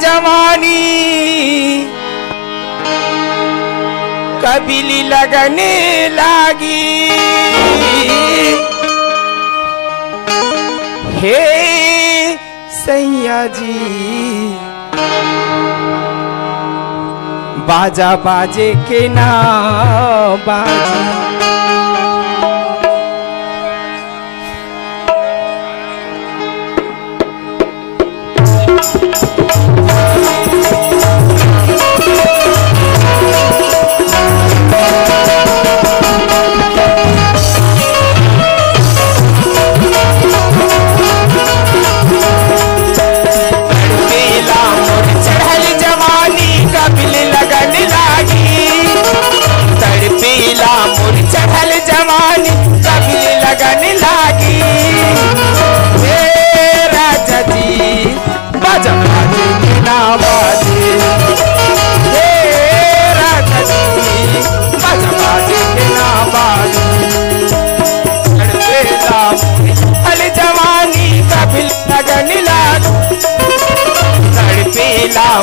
जवानी कबीली लगने लागी, हे सैया जी बाजा बाजे के ना बाजी।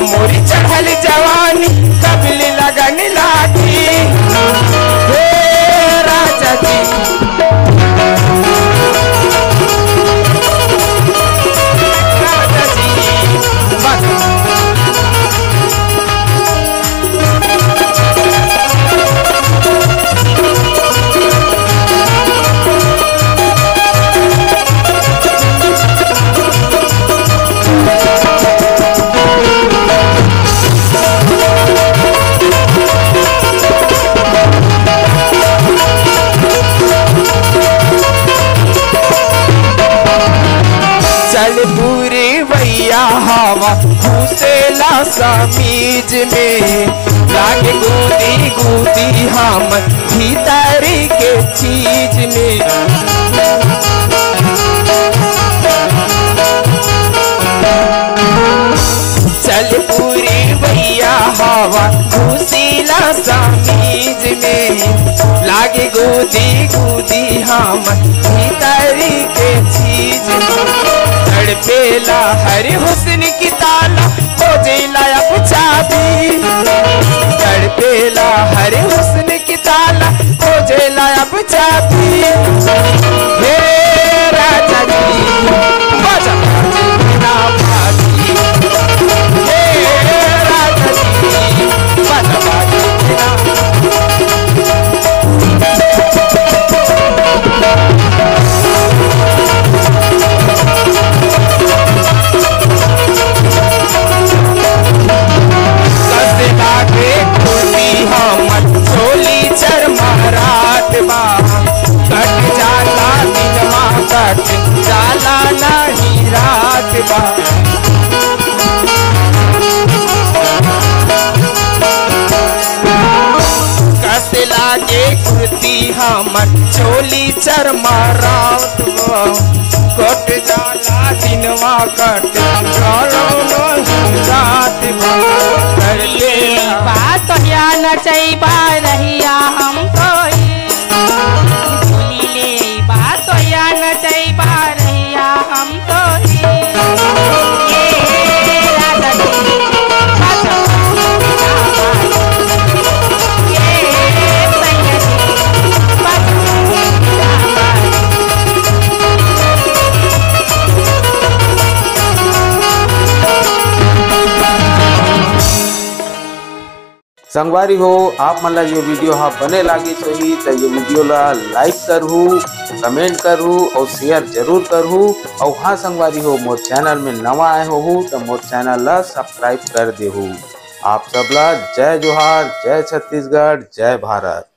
मोरी चढ़ल जवानी कबिल लगन लागी, हे राजा जी राजा जी पूरे भैया हवा घुसेला समीज में, लागे गूदी गूदी हम भीतर के चीज में। चल पूरे भैया हवा घुसेला समीज में, लागे गूदी गूदी हम भीतर के चीज में। तड़पेला हर हुस्न की ताला खोजेला अब चाबी, तड़पेला हर हुस्न की ताला खोजेला अब चाबी, हे राजा जी बाजा बाजे बिना बाजी, हे राजा जी बाजा बाजे बिना। जाला नहीं रात बा, कस लागे कुर्ती हमर चोली चरमा रात बा, कट जाला दिनवा कट जालो नहीं रात बा। कर ले बात तो या न चाहिए रहिया हम कोई भूली ले, बात तो या न चाहिए रहिया हम तो संगवारी हो आप मन ला ये वीडियो हाँ बने लागी सही तो ये वीडियो ला लाइक करहू, कमेंट करहू और शेयर जरूर करहू। और हाँ संगवारी हो मोर चैनल में नवा आए हो तो मोर चैनल ला सब्सक्राइब कर देहू। आप सबला जय जोहार, जय छत्तीसगढ़, जय भारत।